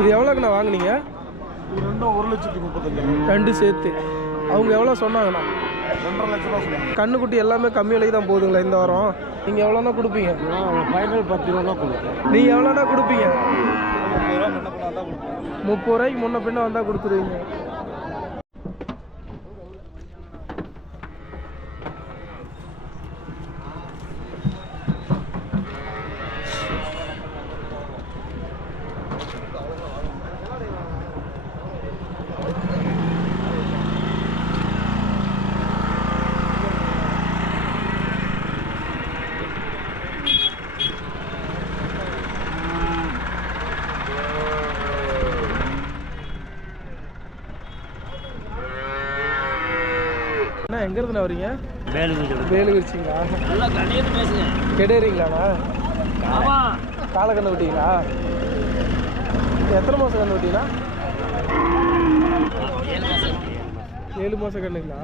இது எவ்வளோக்குண்ணா வாங்குனீங்க? ரெண்டும் ஒரு லட்சத்தி முப்பத்தஞ்சாயிரம். ரெண்டு சேர்த்து. அவங்க எவ்வளோ சொன்னாங்கண்ணா? ரெண்டரை லட்ச ரூபா சொன்னாங்க. கண்ணுக்குட்டி எல்லாமே கம்மி விலைக்கு தான் போகுதுங்களா இந்த வாரம். நீங்கள் எவ்வளோண்ணா கொடுப்பீங்க? ஃபைனல் பத்து ரூபா தான் நீங்கள் எவ்வளோண்ணா கொடுப்பீங்க? முப்பது ரூபாய்க்கு முன்ன பின்ன வந்தால் கொடுத்துருவீங்க. அண்ணா எங்கேருந்துண்ணா வரீங்க? கண்டிப்பாக பேசுங்க. கெடேறீங்களாண்ணா காலை கண்ணு விட்டீங்களா? எத்தனை மாதம் கண்ணு விட்டீங்களா? ஏழு மாதம் கண்ணுங்களா?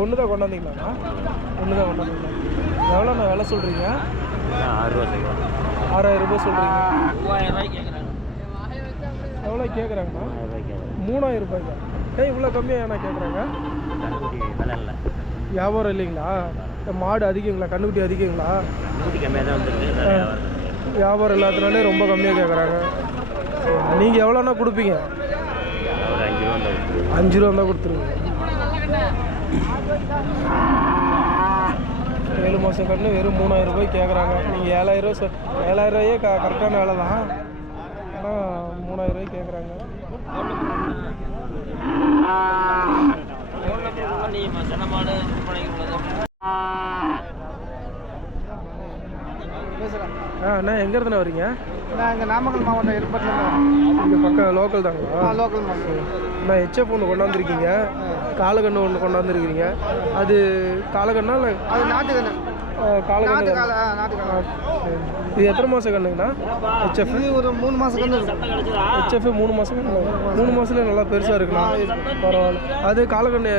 ஒன்று தான் கொண்டாந்தீங்களாண்ணா? ஒன்று தான் கொண்டாந்தீங்களா எவ்வளோண்ணா விலை சொல்கிறீங்க ஆறாயிரம் ரூபாய் சொல்கிறீங்க எவ்வளோ கேட்குறாங்கண்ணா மூணாயிரம் ரூபாய்க்கா? ஏன் இவ்வளோ கம்மியாக ஏண்ணா கேட்குறாங்க கண்ணுக்குட்டி விலை இல்லை வியாபாரம் இல்லைங்களா? மாடு அதிகங்களா? கண்ணுக்குட்டி அதிகங்களா? கண்ணுக்குட்டி கம்மியாக தான் வந்துருக்கு. நிறைய வியாபாரம் இல்லாதனாலே ரொம்ப கம்மியாக கேட்குறாங்க நீங்கள் எவ்வளோண்ணா கொடுப்பீங்க? ஒரு அஞ்சு ரூபா வந்துருக்கு அஞ்சு ரூபா தான் கொடுத்துருங்க. ஏழு மாதம் கண்ணு வெறும் மூணாயிரம் ரூபாய் கேட்குறாங்க நீங்கள் ஏழாயிரம் ரூபா ஏழாயிரம் ரூபாயே க கரெக்டான வேலை தான். ஆனால் மூணாயிரம் ரூபாய் கேட்குறாங்க நீ மசன மாடு விற்பனைக்கு உள்ளது. ஆ. அண்ணா எங்கேருந்துண்ணா வரீங்க? நான் இங்கே நாமக்கல் மாவட்டம் எருப்பட்டில் இங்கே பக்கம் லோக்கல் தாங்களா? லோக்கல் நான் ஹெச்எஃப் ஒன்று கொண்டாந்துருக்கீங்க. காலக்கண்ணு ஒன்று கொண்டாந்துருக்கிறீங்க அது காலக்கண்ணா இல்லை? அது நாட்டுக்கண்ணு. காலக்கண்ணு கால ஆ நாட்டுக்கண்ணு இது எத்தனை மாதம் கண்ணுங்கண்ணா? ஹெச்எஃப் இது ஒரு மூணு மாதம் கண்ணு ஹெச்எஃப் மூணு மாதம் மூணு மாதத்துல நல்லா பெருசாக இருக்குண்ணா. பரவாயில்ல. அது காலக்கண்ணு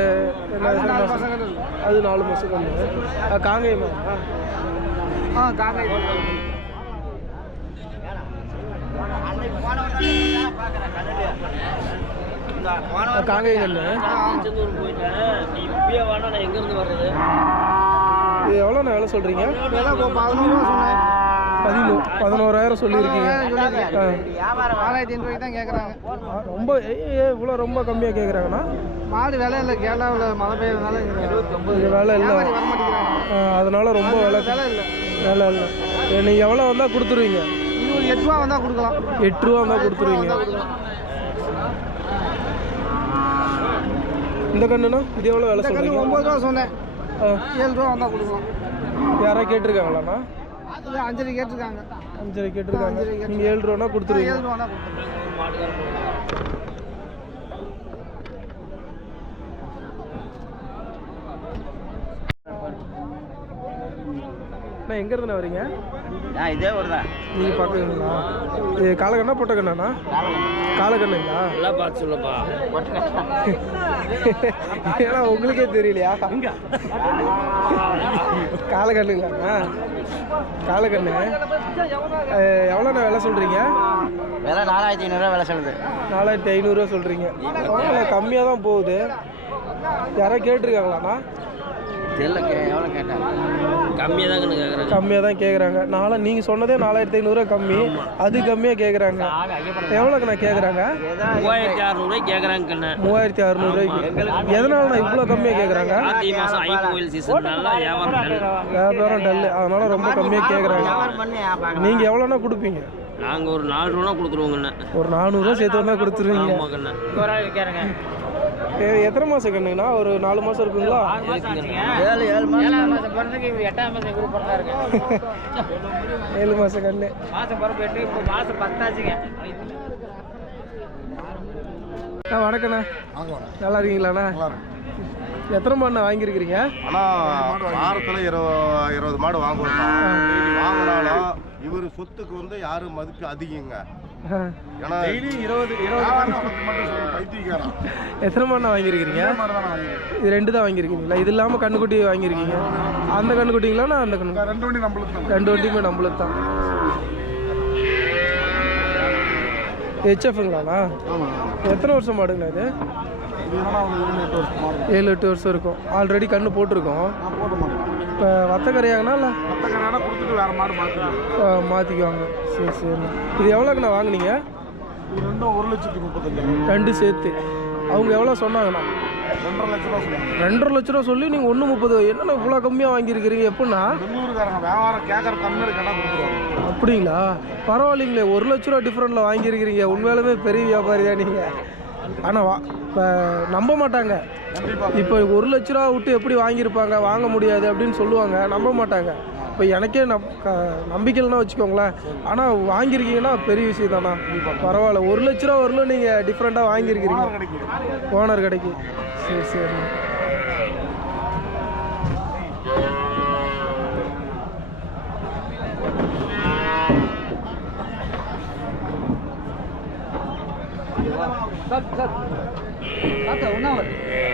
என்ன எத்தனை மாதம் கண்ணு அது நாலு மாதம் கண்ணு. காங்கேயமா ஆ. காங்கேயம் கண்ணு போயிட்டேன் நீ இப்பயே வேணா நான் எங்கேருந்து வர்றது இது எவ்வளோண்ணா வேலை சொல்கிறீங்க? பதினோ பதினோராயிரம் சொல்லியிருக்கீங்க. நாலாயிரத்தி ஐநூறுவாய்க்கு தான் கேட்குறாங்க ரொம்ப இவ்வளோ ரொம்ப கம்மியாக கேட்குறாங்கன்னா மாடு விலை இல்லை கேரளாவில் மழை பெய்யறதுனால வேலை இல்லை. அதனால ரொம்ப விலை விலை இல்லை. வேலை இல்லை. நீங்கள் எவ்வளோ வந்தால் கொடுத்துருவீங்க? எட்டு ரூபா வந்தால் கொடுக்கலாம். எட்டு ரூபா வந்தால் கொடுத்துருவீங்க. இந்த கண்ணுண்ணா இது எவ்வளோ வேலை சொல்கிறீங்க? ஒம்பது ரூபா சொன்னேன். ஏழு ரூபா வந்தால் கொடுக்கலாம். யாராவது கேட்டிருக்காங்களாண்ணா? அஞ்சரை கேட்டிருக்காங்க. அஞ்சரை கேட்டிருக்காங்க. நீங்கள் ஏழு ரூபானா கொடுத்துருவீங்க. ஏழு ரூபா கொடுத்துருவோம். அண்ணா எங்கேருந்து வரீங்க? நான் இதே ஒரு தான். நீங்கள் பார்க்குறீங்களா இது காலக்கண்ணா பொட்டக்கண்ணாண்ணா? காலக்கண்ணுங்களா? நல்லா பார்த்து சொல்லப்பா. ஏன்னா உங்களுக்கே தெரியலையா? காலக்கண்ணுங்களாண்ணா? காலக்கண்ணு. எவ்வளோண்ணா விலை சொல்கிறீங்க விலை நாலாயிரத்தி ஐநூறுரூவா விலை சொல்லுது. நாலாயிரத்தி ஐநூறுரூவா சொல்கிறீங்க கம்மியாக தான் போகுது. யாராவது கேட்டிருக்காங்களாண்ணா? கே எவ்வளோ கம்மியாக தான் கேட்குறேன் கம்மியாக தான் கேட்குறாங்க நாளை நீங்கள் சொன்னதே நாலாயிரத்தி ஐநூறுரூவா கம்மி. அது கம்மியாக கேட்குறாங்க எவ்வளோக்குண்ணா கேட்குறாங்க மூவாயிரத்தி அறநூறுவாய்க்கு கேட்குறாங்க மூவாயிரத்தி அறநூறுவாய்க்கு எதனாலண்ணா இவ்வளோ கம்மியாக கேட்குறாங்க. வியாபாரம் டல்லு. அதனால ரொம்ப கம்மியாக கேட்குறாங்க நீங்கள் எவ்வளோண்ணா கொடுப்பீங்க? நாங்கள் ஒரு நாலு ரூபா கொடுத்துருவோங்கண்ணே. ஒரு நானூறுரூவா சேர்த்து வந்தால் கொடுத்துருவீங்க. எத்தனை மாதம் கண்ணுங்கண்ணா ஒரு நாலு மாதம் இருக்குங்களா? ஏழு ஏழு மாதம் பிறந்தக்கு இவர் எட்டாம் மாதம் குரூப் ஏழு மாதம் கண்ணு. மாதம் பிறப்பு எட்டு இப்போ மாதம் பத்தாச்சுங்க. ஆ வணக்கண்ணா நல்லா இருக்கீங்களாண்ணா? எத்தனை மாடுண்ணா வாங்கியிருக்கிறீங்க? ஆனால் வாரத்தில் இருபது இருபது மாடு வாங்குவோம் வாங்கினாலும் இவர் சொத்துக்கு வந்து யாரும் மதிப்பு அதிகங்க. எத்தனை மாடுண்ணா வாங்கியிருக்கிறீங்க? இது ரெண்டு தான் வாங்கியிருக்கீங்களா? இது இல்லாமல் கண்ணுக்குட்டி வாங்கியிருக்கீங்க. அந்த கண்ணுக்குட்டிங்களாண்ணா அந்த கண்ணு ரெண்டு வண்டி நம்மளுக்கு ரெண்டு வண்டியுமே நம்மளுக்கு தான். ஹெச்எஃப்ங்களாண்ணா எத்தனை வருஷம் மாடுங்கண்ணா இது? ஏழு எட்டு வருஷம் இருக்கும். ஆல்ரெடி கண்ணு போட்டிருக்கோம். இப்போ வத்தக்கரையாங்கண்ணா இல்லை? கடையான கொடுத்துட்டு வேறு மாடு மாற்றிக்கலாம் மாற்றிக்குவாங்க சரி சரிண்ணா இது எவ்வளோக்குண்ணா வாங்குனீங்க? இது ரெண்டும் ஒரு லட்சத்தி முப்பத்தஞ்சு. ரெண்டு சேர்த்து. அவங்க எவ்வளோ சொன்னாங்கண்ணா? ரெண்டரை லட்ச ரூபா சொன்னாங்க. ரெண்டரை லட்ச ரூபா சொல்லி நீங்கள் ஒன்று முப்பது என்னண்ணா இவ்வளோ கம்மியாக வாங்கியிருக்கிறீங்க? எப்படின்னா பெங்களூருக்காரங்க வியாபாரம் கேட்குற கம்மி கேட்டால் கொடுத்துருவாங்க. அப்படிங்களா? பரவாயில்லைங்களே ஒரு லட்ச ரூபா டிஃப்ரெண்ட்டில் வாங்கியிருக்கிறீங்க. உண்மையாலுமே பெரிய வியாபாரி தான் நீங்கள் ஆனால் வா இப்போ நம்ப மாட்டாங்க. இப்போ ஒரு லட்ச ரூபா விட்டு எப்படி வாங்கியிருப்பாங்க வாங்க முடியாது அப்படின்னு சொல்லுவாங்க நம்ப மாட்டாங்க. இப்போ எனக்கே நம் க நம்பிக்கையில்னா வச்சுக்கோங்களேன். ஆனால் வாங்கியிருக்கீங்கன்னா பெரிய விஷயம் தானா? பரவாயில்ல. ஒரு லட்ச ரூபா வரலும் நீங்கள் டிஃப்ரெண்ட்டாக வாங்கியிருக்கிறீங்க ஓனர் கடைக்கு. சரி சரி.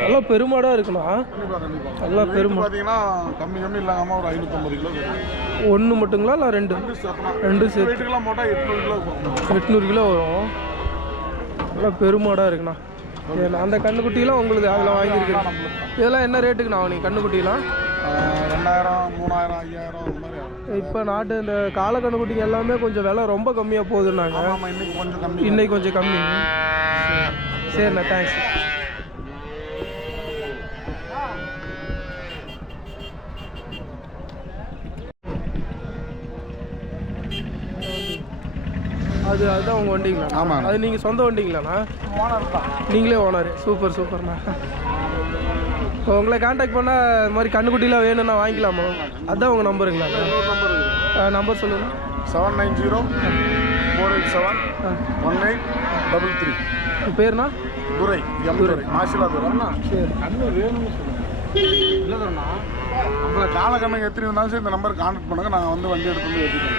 நல்லா பெருமாடாக இருக்குண்ணா. நல்லா பெருமா பார்த்தீங்கன்னா கம்மி கம்மி இல்லாமல் ஒரு ஐநூற்றம்பது கிலோ. ஒன்று மட்டுங்களா இல்லை ரெண்டு? ரெண்டு சேர்த்தனா ரெண்டு சேர்த்து வெயிட்டுக்கெல்லாம் போட்டால் எட்நூறு கிலோ வரும். எட்நூறு கிலோ வரும். நல்லா பெருமாடாக இருக்குண்ணா. ஏன்னா அந்த கண்ணுக்குட்டிலாம் உங்களுக்கு அதில் வாங்கியிருக்கீங்க இதெல்லாம் என்ன ரேட்டுக்குண்ணா வாங்குனீங்க கண்ணுக்குட்டிலாம் ஆஹ் ரெண்டாயிரம் மூணாயிரம் ஐயாயிரம் அந்த மாதிரி இப்போ நாட்டு இந்த கால கண்ணுக்குட்டிங்க எல்லாமே கொஞ்சம் விலை ரொம்ப கம்மியாக போகுதுன்னாங்க. இன்னைக்கு கொஞ்சம் கம்மி சரிண்ணா தேங்க்ஸ் அது அதுதான் உங்கள் வண்டிங்களா? ஆமாம் அது நீங்கள் சொந்த வண்டிங்களாண்ணா? ஓனர் நீங்களே ஓனர் சூப்பர் சூப்பர்ண்ணா. இப்போ உங்களை காண்டாக்ட் பண்ணால் இது மாதிரி கண்ணுக்குட்டிலாம் வேணும்னா வாங்கிக்கலாமா? அதுதான் உங்கள் நம்பருங்களா? நம்பர் நம்பர் சொல்லுங்கள் seven nine zero four eight seven one eight double three பேருண்ணா Durai M Durai. Masila Durai. சரி. கண்ணு வேணும்னு சொல்லுங்கள் நம்மளை கால கண்ணுங்க எத்தனை இருந்தாலும் சரி இந்த நம்பருக்கு கான்டாக்ட் பண்ணுங்க. நாங்கள் வந்து வண்டி எடுத்து வந்து ஏற்றிட்டோம்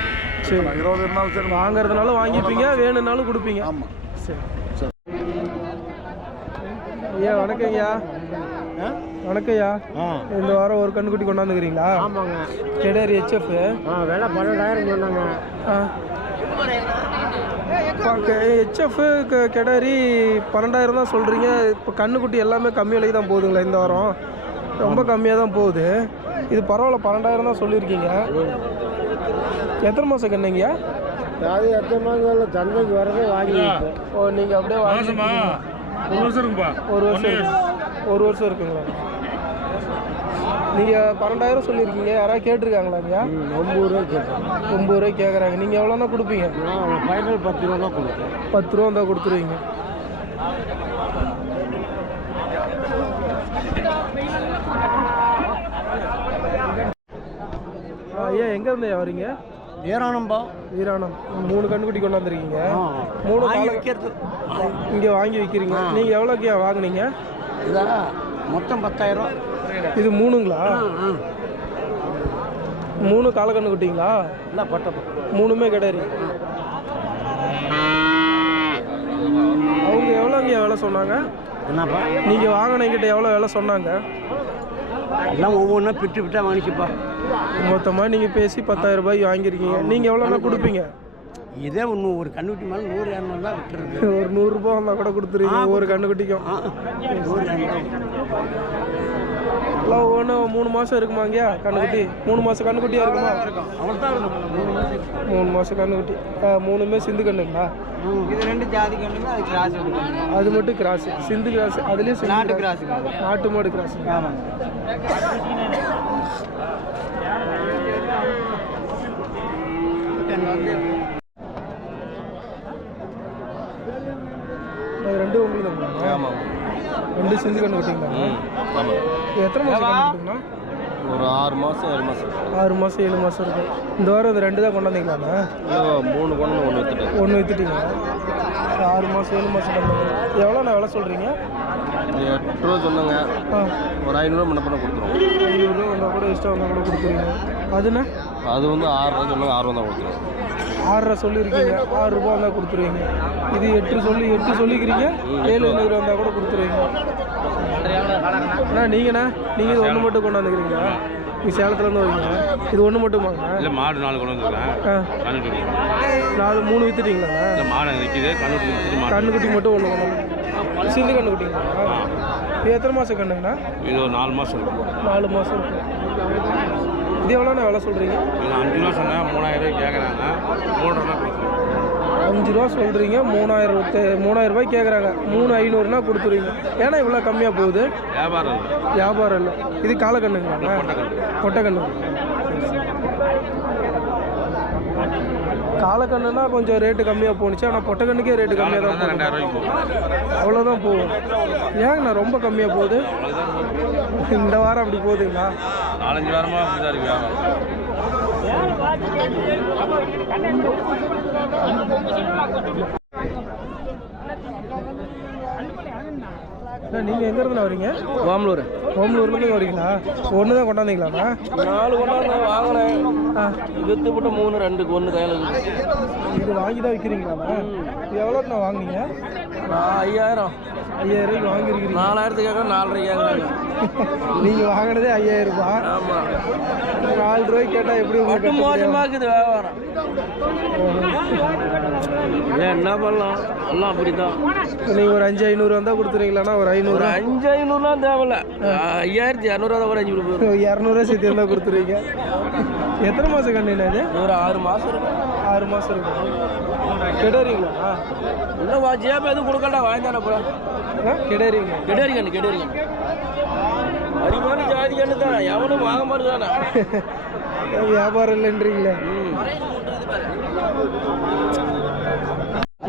சரி. இருபது இருந்தாலும் சரி வாங்குறதுனால வாங்கிப்பீங்க வேணும்னாலும் கொடுப்பீங்க. ஆமாம் சரி. சரி. ஐயா வணக்கம் ஐயா வணக்கம் ஐயா இந்த வாரம் ஒரு கண்ணுக்குட்டி கொண்டாந்துக்கிறீங்களா? ஆமாங்க. கெடேரி ஹெச்எஃப் ஆ விலை பன்னெண்டாயிரம் சொன்னாங்க. ஹெச்எஃப் கெடாரி பன்னெண்டாயிரம் தான் சொல்கிறீங்க இப்போ கண்ணுக்குட்டி எல்லாமே கம்மி விலைக்கு தான் போகுதுங்களா இந்த வாரம். ரொம்ப கம்மியாக தான் போகுது. இது பரவாயில்ல பன்னெண்டாயிரம் தான் சொல்லியிருக்கீங்க. எத்தனை மாதம் கண்ணுங்கய்யா? அது எத்தனை மாதம் சந்தைக்கு வரதே வாங்கி ஓ நீங்கள் அப்படியே வாங்கி ஒரு வருஷம் இருக்குப்பா. ஒரு வருஷம் இருக்கு. ஒரு வருஷம் இருக்குங்களா? நீங்கள் பன்னெண்டாயிரம் சொல்லியிருக்கீங்க. யாராவது கேட்டிருக்காங்களா ஐயா ஒம்பது ரூபா கேட்டேன் ஒம்பது ரூபாய்க்கு கேட்குறாங்க நீங்கள் எவ்வளோனா கொடுப்பீங்க? நான் ஃபைனல் பத்து ரூபா தான் கொடுத்தேன் பத்து ரூபா இருந்தால் கொடுத்துருவீங்க. ஆ, ஐயா எங்க இருந்து ஐயா வரீங்க? ஏரானம்பா வீராணம். மூணு கண்ணுக்குட்டி கொண்டு வந்திருக்கீங்க மூணு கால விற்கிறது இங்கே வாங்கி விற்கிறீங்க நீங்கள் எவ்வளோக்கு வாங்குனீங்க? இதா மொத்தம் பத்தாயிரம் இது மூணுங்களா? மூணு கால கண்ணுக்குட்டிங்களா இல்லை பட்ட மூணுமே கிடையாது அவங்க எவ்வளோங்க விலை சொன்னாங்க? என்னப்பா? நீங்கள் வாங்கினங்கிட்ட எவ்வளோ விலை சொன்னாங்க? எல்லாம் ஒவ்வொன்றா பிட்டு பிட்டா வாங்கிச்சுப்பா. மொத்தமாக நீங்கள் பேசி பத்தாயிரம் ரூபாய்க்கு வாங்கியிருக்கீங்க. நீங்கள் எவ்வளோனா கொடுப்பீங்க? இதே ஒன்று ஒரு கண்ணுக்குட்டி மேலே நூறு இரநூறு தான் விட்டுறது ஒரு நூறுரூபா வந்தால் கூட கொடுத்துருவீங்க ஒரு கண்ணுக்குட்டிக்கும். நூறு இரநூறு. எல்லாம் ஒவ்வொன்றும் மூணு மாதம் இருக்குமாங்கய்யா கண்ணுக்குட்டி. மூணு மாதம் கண்ணுக்குட்டியாக இருக்குமா? தான் இருக்கும் மூணு மாதம் கண்ணுக்குட்டி. மூணுமே சிந்து கண்ணுங்களா? இது ரெண்டு ஜாதி கண்ணுங்க அது கிராஸ் எடுக்கணும் அது மட்டும் கிராஸ் சிந்து கிராஸ் அதுலேயும் நாட்டு கிராஸ் நாட்டு மாடு கிராஸ் ரெண்டும் உங்களுக்கு ஆமாம் ரெண்டு சிந்து கண்ணு குட்டிங்களா ஆமாம் எத்தனை மாதம் கண்ணு குட்டிங்கண்ணா ஒரு ஆறு மாதம் ஏழு மாதம் ஆறு மாதம் ஏழு மாதம் இருக்கும் இந்த வாரம் இது ரெண்டு தான் கொண்டாந்தீங்களாண்ணா? மூணு கொண்டு ஒன்று வித்துட்டேன். ஒன்று வித்துட்டீங்க ஆறு மாதம் ஏழு மாதம் கொண்டாந்து எவ்வளோ நான் விலை சொல்கிறீங்க எட்டு ரூபா சொன்னாங்க ஆ. ஒரு ஐநூறுரூவா முன்ன பண்ண கொடுத்துருவோம். ஐநூறுரூவா வந்தால் கூட இஷ்டம் வந்தால் கூட கொடுத்துருவீங்க அதுண்ணா அது வந்து ஆறு ரூபா சொன்னாங்க ஆறு ரூபா தான் கொடுத்துருவோம். ஆறரை சொல்லியிருக்கீங்க. ஆறு ரூபா வந்தால் கொடுத்துருவீங்க. இது எட்டு சொல்லி எட்டு சொல்லிக்கிறீங்க. ஏழு ஐநூறு வந்தால் கூட கொடுத்துருவீங்க. அண்ணா நீங்கண்ணா நீங்கள் இது ஒன்று மட்டும் கொண்டாந்துக்கிறீங்களா நீங்கள் சேலத்துலேருந்து வரீங்க இது ஒன்று மட்டுமாங்க? இல்லை மாடு நாலு கொண்டு வந்துருக்கேன். நாலு மூணு வித்துட்டீங்களாண்ணா இந்த மாடு நிற்கிது கண்ணுக்குட்டி மட்டும் ஒன்று கொண்டு சிந்து கண்ணுக்குட்டிங்களா இது எத்தனை மாதம் கண்ணுங்கண்ணா? இது ஒரு நாலு மாதம் இருக்கும் நாலு மாதம் இருக்கு. இது எவ்வளோண்ணா விலை சொல்கிறீங்க இது அஞ்சு ரூபா சொன்னால் மூணாயிரம் கேட்குறாங்க மூணு ரூபா அஞ்சு ரூபா சொல்கிறீங்க மூணாயிரம் மூணாயிரம் ரூபாய் கேட்குறாங்க மூணு ஐநூறுனா கொடுத்துருவீங்க. ஏன்னா இவ்வளோ கம்மியாக போகுது? வியாபாரம் இல்லை. வியாபாரம் இல்லை. இது காலக்கண்ணுங்களா கொட்டைக்கண்ணு காலக்கண்ணுனா கொஞ்சம் ரேட்டு கம்மியாக போணுச்சு. ஆனால் பொட்டைக்கண்ணுக்கே ரேட்டு கம்மியாக தான் போகும் அவ்வளோதான் போகும் ஏங்கண்ணா ரொம்ப கம்மியாக போகுது. இந்த வாரம் அப்படி போகுதுங்களா? நாலஞ்சு வாரமாக அப்படி தான் இருக்கு நீங்கள் எங்கேருந்து வரீங்க? ஓமலூர் ஓமலூர்லேருந்து வரீங்களா? ஒன்று தான் கொண்டாந்தீங்களாண்ணா நாலு கொண்டாந்து வாங்கினேன். வித்து போட்டு மூணு ரெண்டுக்கு ஒன்று கையில் இது வாங்கி தான் விற்கிறீங்களாண்ணா எவ்வளோண்ணா வாங்குனீங்க? ஐயாயிரம். ஐயாயிரம் ரூபாய்க்கு வாங்கியிருக்கிறீங்க. நாலாயிரத்துக்கு கேட்குறேன் நாலரை கேட்குறாங்க நீங்கள் வாங்கினதே ஐயாயிரம் ரூபாய் ஆமாம் நாலு ரூபாய்க்கு கேட்டால் எப்படி உங்களுக்கு மட்டும்? மோசமாக இருக்குது வியாபாரம். என்ன பண்ணலாம்? எல்லாம் அப்படி தான் நீங்கள் ஒரு அஞ்சு ஐநூறு வந்தால் கொடுத்துறீங்களாண்ணா ஒரு ஐநூறு. அஞ்சு ஐநூறுலாம் தேவையில்ல. ஐயாயிரத்தி இரநூறுவா தான் ஒரு அஞ்சு கொடுப்போம் இரநூறுவா சேர்த்து இருந்தால் கொடுத்துருவீங்க. எத்தனை மாதம் கண்ணுண்ணா இது ஒரு ஆறு மாதம் இருக்கும். ஆறு மாதம் இருக்கும் கெடறீங்களா? இன்னும் வா ஜியாபா எதுவும் கொடுக்கல வாங்கி தானே போகிறேன் கெடறீங்க. கெடேரி கண்ணு கெடேரி கண்ணு அரிமான ஜாதி கண்ணு தான் எவனும் வாங்க மாட்டேங்கானே வியாபாரம் இல்லைன்றீங்களே.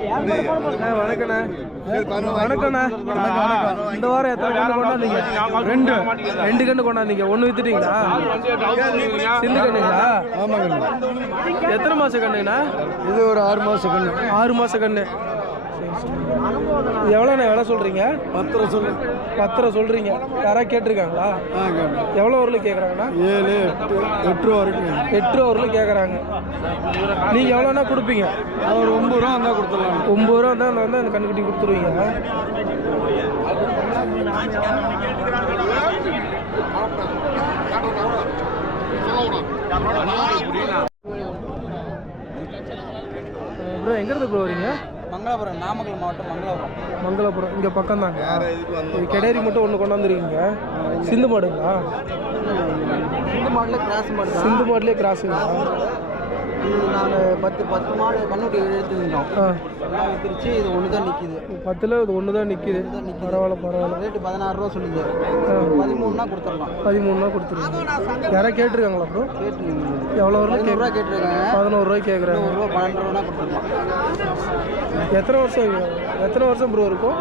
வணக்கண்ணா வணக்கண்ணா இந்த வாரம் எத்தனை கண்ணு கொண்டாந்தீங்க? ரெண்டு. ரெண்டு கண்ணு கொண்டாந்தீங்க. ஒன்று வித்துட்டீங்களா? சிந்து கண்ணுங்களா? ஆமாங்க எத்தனை மாசம் கண்ணுண்ணா? இது ஒரு ஆறு மாதம் கண்ணு. ஆறு மாச கண்ணு. எவ்வளோண்ணா எவ்வளோ சொல்கிறீங்க? பத்திர சொல்லு. பத்து ரூபா சொல்கிறீங்க. யாராவது கேட்டிருக்காங்களா? எவ்வளோ ஊரில் கேட்குறாங்கண்ணா ஏழு எட்டு எட்டு ரூபா வரைக்கும் எட்டு ரூபா ஊரில் கேட்குறாங்க. நீங்கள் எவ்வளோண்ணா கொடுப்பீங்க? ஒரு ஒம்பது ரூபா இருந்தால் கொடுத்துடலாம் ஒம்பது ரூபா தான் வந்து அந்த கண்ணுக்குட்டி கொடுத்துருவீங்க. ப்ரோ எங்கேருந்து ப்ரோ வரீங்க? மங்களாபுரம் நாமக்கல் மாவட்டம் மங்களாபுரம். மங்களபுரம் இங்கே பக்கம் தாங்க இது கெடேரி மட்டும் ஒன்று கொண்டாந்துருக்கீங்க சிந்து மாடுங்களா? இந்த மாடலில் கிராஸ் மாடு சிந்து மாடுலேயே கிராஸுங்களா? இது நாங்கள் பத்து பத்து மாடு கண்ணுட்டி எடுத்துருந்தோம் எல்லாம் வித்துருச்சு இது ஒன்று தான் நிற்கிது பத்தில் இது ஒன்று தான் நிற்கிது பரவாயில்ல பரவாயில்ல. ரேட்டு பதினாறு ரூபா சொல்லுது. பதிமூணுனா கொடுத்துடலாம். பதிமூணுனா கொடுத்துருங்க. யாராவது கேட்டிருக்காங்களா ப்ரோ கேட்டு எவ்வளோ வரல பதினோருவா கேட்டிருக்காங்க. பதினோரு ரூபாய்க்கு கேட்குறாங்க. ஒரு ரூபா பன்னெண்டு ரூபா கொடுத்துடலாம். எத்தனை வருஷம் எத்தனை வருஷம் ப்ரோ இருக்கும்?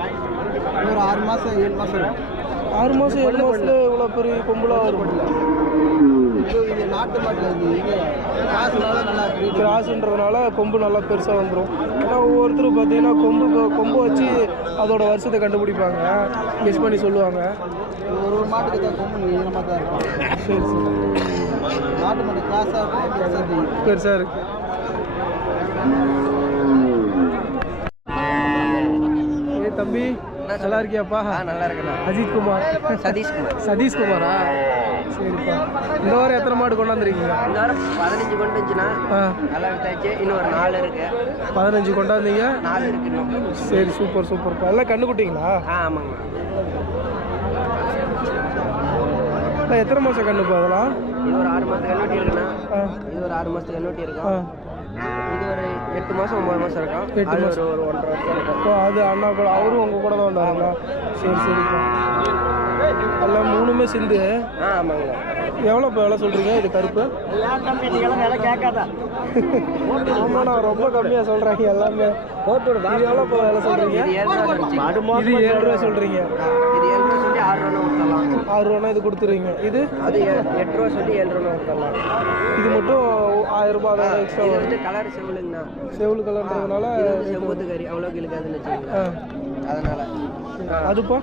ஒரு ஆறு மாதம் ஏழு மாதம் இருக்கும். ஆறு மாதம் ஏழு மாதத்துல இவ்வளோ பெரிய கொம்புலாம் வரும்? இது நாட்டு மாட்டில். கிராஸுன்றதுனால கொம்பு நல்லா பெருசாக வந்துடும் ஏன்னா ஒவ்வொருத்தரும் பார்த்தீங்கன்னா கொம்பு கொம்பு வச்சு அதோட வருஷத்தை கண்டுபிடிப்பாங்க. கெஸ் பண்ணி சொல்லுவாங்க. ஒரு ஒரு மாட்டுக்கு தான் கொம்பு நீளமாக தான் இருக்கும் சரி சரி. நாட்டு மாட்டு இருக்கும் பெருசாக பெருசாக இருக்கு. ஏ தம்பி. நல்லா இருக்கியாப்பா? நல்லா இருக்குண்ணா அஜித் குமார் சதீஷ்குமார்? சதீஷ் குமாரா சரிப்பா. இந்த வாரம் எத்தனை மாடு கொண்டாந்துருக்கீங்க? இந்த வாரம் பதினஞ்சு கொண்டு வந்துச்சுன்னா நல்லா வித்தாச்சு. இன்னும் ஒரு நாலு இருக்கு. பதினஞ்சு கொண்டாந்தீங்க? நாலு இருக்கு இன்னும். சரி சூப்பர் சூப்பர்ப்பா. எல்லாம் கண்டுக்குட்டிங்களா ஆ ஆமாங்க எத்தனை மாதம் கண்ணுப்பா அதெல்லாம்? இது ஒரு ஆறு மாதம் கண்ணூட்டி இருக்குண்ணா இது ஒரு ஆறு மாதத்துக்கு கண்ணூட்டி இருக்கும் எட்டு மாதம் ஒம்பது மாதம் இருக்கும் எட்டு மாசம். ஒரு ஒரு ஒன்றரை வருஷம் இருக்கும் ஓ அது அண்ணா கூட அவரும் உங்கள் கூட தான் வந்தாருங்களா சரி சரிப்பா எல்லாம் மூணுமே சிந்து. ஆ ஆமாங்க. எவ்வளோப்பா எவ்வளோ சொல்கிறீங்க இது கருப்பு? ஆமாண்ணா ரொம்ப கம்மியாக சொல்கிறாங்க எல்லாமே. இது எவ்வளோப்பா வேலை சொல்கிறீங்க இது ஏழு ரூபா சொல்கிறீங்க ரூபா ஆறு ரூபானா இது கொடுத்துருவீங்க? இது? அது எட்டு ரூபா சொல்லி ஏழு ரூபா கொடுத்துடலாம். இது மட்டும் ஆயிரம் ரூபாய் அதோட எக்ஸ்ட்ரா இது வந்து கலர் செவலுங்கண்ணா செவுள் கலர்ன்றதுனால செம்பூத்து கறி. அவ்வளோக்கு இழுக்காதுன்னு வச்சுக்கோங்க அதனால. அதுப்பா?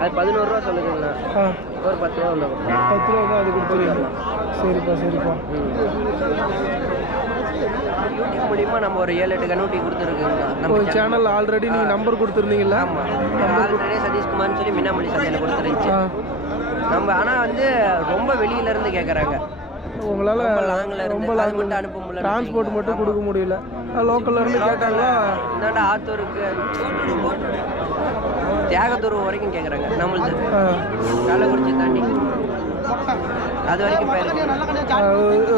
அது பதினோரு ரூபா சொல்லுதுங்கண்ணா. ஆ. ஒரு பத்து ரூபா வந்தால் பத்து ரூபா தான் அது கொடுத்துருவீங்க. சரிப்பா சரிப்பா. யூடியூப் மூலியமா நம்ம ஒரு ஏழு எட்டு கண்ணூட்டி கொடுத்துருக்குங்கண்ணா நம்ம ஒரு சேனல் ஆல்ரெடி நீங்கள் நம்பர் கொடுத்துருந்தீங்கல்ல ஆமாம் ஆல்ரெடி சதீஷ்குமார்னு சொல்லி மின்னாமணி சந்தையில் கொடுத்துருந்துச்சு. நம்ம ஆனால் வந்து ரொம்ப வெளியில இருந்து கேட்குறாங்க உங்களால் ரொம்ப லாங் மட்டும் அனுப்ப முடியல டிரான்ஸ்போர்ட் மட்டும் கொடுக்க முடியல. லோக்கல்ல இருந்து கேட்டாங்களா இந்தாண்ட ஆத்தூருக்கு. தியாகத்தூர் வரைக்கும் கேட்குறாங்க நம்மளுது. கள்ளக்குறிச்சி தாண்டி. அது வரைக்கும்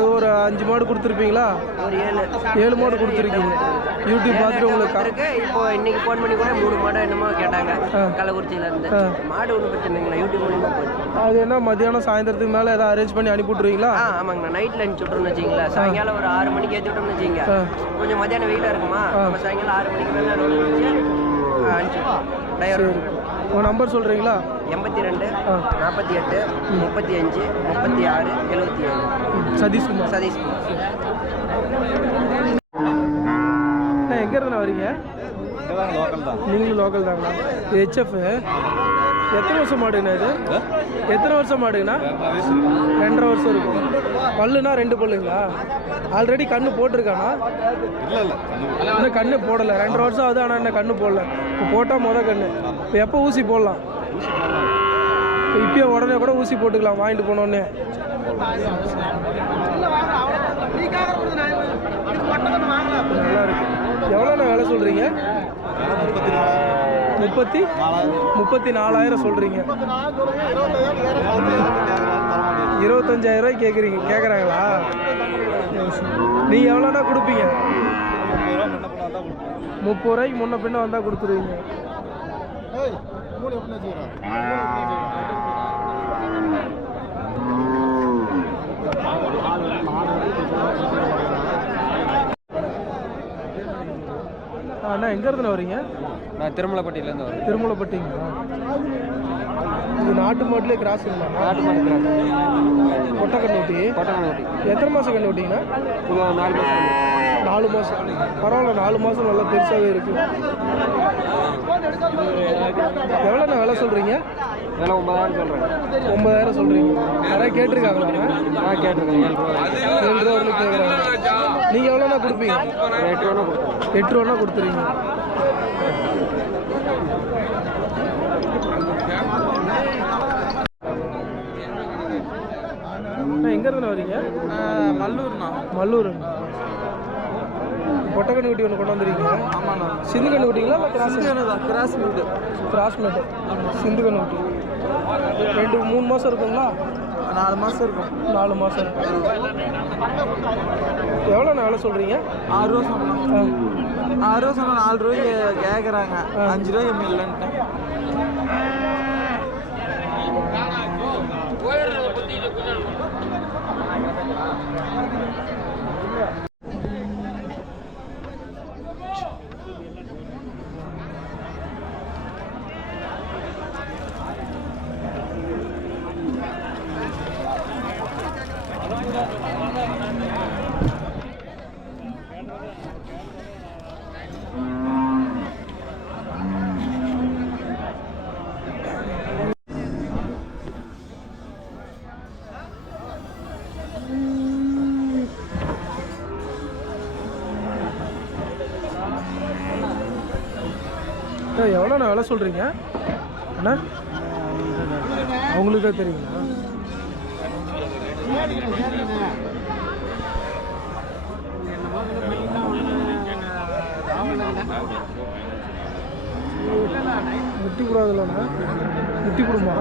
ஒரு அஞ்சு மாடு கொடுத்துருப்பீங்களா? ஒரு ஏழு. ஏழு மாடு கொடுத்துருக்கீங்க. யூடியூப் பார்த்துட்டு உங்களுக்கு இப்போ இன்னைக்கு ஃபோன் பண்ணி கூட மூணு மாடு என்னமோ கேட்டாங்க. கள்ளக்குறிச்சியில இருந்து மாடு ஒன்றும் பிரச்சனை இல்லைங்களா யூடியூப் மூலியமா அது என்ன மத்தியானம் சாயந்தரத்துக்கு மேலே ஏதாவது அரேஞ்ச் பண்ணி அனுப்பி விட்ருவீங்களா ஆமாங்கண்ணா. நைட்டில் அனுப்பிச்சு விட்றோம்னு வச்சிங்களா சாயங்காலம் ஒரு ஆறு மணிக்கு ஏற்றி விட்டோம்னு வச்சிங்க கொஞ்சம் மத்தியானம் வெயிலாக இருக்குமா? நம்ம சாயங்காலம் ஆறு மணிக்கு மேலே அனுப்பிச்சு உங்கள் நம்பர் சொல்கிறீங்களா எண்பத்தி ரெண்டு நாற்பத்தி எட்டு முப்பத்தி அஞ்சு முப்பத்தி ஆறு எழுபத்தி ஏழு சதீஷ்குமார். சதீஷ் அண்ணா எங்கே இருந்து வரீங்க? லோக்கல் தான் நீங்களும் லோக்கல் தாங்களா ஹெச்எஃப் எத்தனை வருஷம் மாடுங்கண்ணா இது? எத்தனை வருஷம் மாடுங்கண்ணா? ரெண்டரை வருஷம் இருக்கும். பல்லுனா ரெண்டு பல்லுங்களா? ஆல்ரெடி கண்ணு போட்டிருக்கானா இல்லை இல்லை. இன்னும் கண்ணு போடலை. ரெண்டரை வருஷம் ஆகுது ஆனால் இன்னும் கண்ணு போடல. இப்போ போட்டால் முத கண்ணு. இப்போ எப்போ ஊசி போடலாம்? இப்போ இப்பயே உடனே கூட ஊசி போட்டுக்கலாம் வாங்கிட்டு போனோடனே நல்லா இருக்கு எவ்வளோண்ணா வேலை சொல்கிறீங்க முப்பத்தி? முப்பத்தி நாலாயிரம் சொல்கிறீங்க இருபத்தஞ்சாயிரம் ரூபாய் கேட்குறீங்க கேட்குறாங்களா நீங்கள் எவ்வளோண்ணா கொடுப்பீங்க? முப்பது ரூபாய்க்கு முன்ன பின்ன வந்தால் கொடுத்துருவீங்க. அண்ணா எங்கே இருந்து வரீங்க நான் திருமலைப்பட்டியிலேருந்து வரேன் திருமலைப்பட்டிங்களா இது நாட்டு மாட்டுலேயே கிராஸுங்களா நாட்டு மாடு கிராஸ் கொட்டை கண்ணுட்டி. கொட்டக்கணி எத்தனை மாதம் கண்ணு விட்டீங்கன்னா இப்போ நாலு மாதம் நாலு மாதம் பரவாயில்ல நாலு மாதம் நல்லா பெருசாகவே இருக்கு. எவ்வளோண்ணா விலை சொல்கிறீங்க இதெல்லாம் ஒன்பதாயிரம் சொல்கிறேன் ஒன்பதாயிரம் சொல்கிறீங்க நிறைய கேட்டிருக்காங்களா நான் கேட்டிருக்கேன் ஏழு ரூபா. ரூபா கேட்குறாங்க. நீங்கள் எவ்வளோண்ணா கொடுப்பீங்க? எட்டு ரூபா எட்டு ரூபாண்ணா கொடுத்துருவீங்க அண்ணா எங்க இருந்து வரீங்க மல்லூர்ண்ணா? மல்லூர் பொட்டக்கண்ணு குட்டி ஒன்று கொண்டு வந்துருக்கீங்க. ஆமாண்ணா. சிந்து கண்ணு குட்டிங்களா இல்லை கிராஸ் தான் கிராஸ் மீட்டு. கிராஸ் மேட்டு. சிந்து கண்ணு குட்டி. ரெண்டு மூணு மாதம் இருக்குங்களா? நாலு மாதம் இருக்கும். நாலு மாதம் எவ்வளோண்ணா வேலை சொல்கிறீங்க ஆறு ரூபா சொன்னோம். ஆறு ரூபா சொன்னா நாலு ரூபாய்க்கு கேட்குறாங்க அஞ்சு ரூபாய்க்கு கம்மி இல்லைன்ட்டேன் அண்ணா, எவ்வளோண்ணா வேலை சொல்கிறீங்க? அண்ணா? அவங்களுக்கு தான் தெரியுங்களா? முட்டி கூடாதுல்லண்ணா முட்டி கொடுமா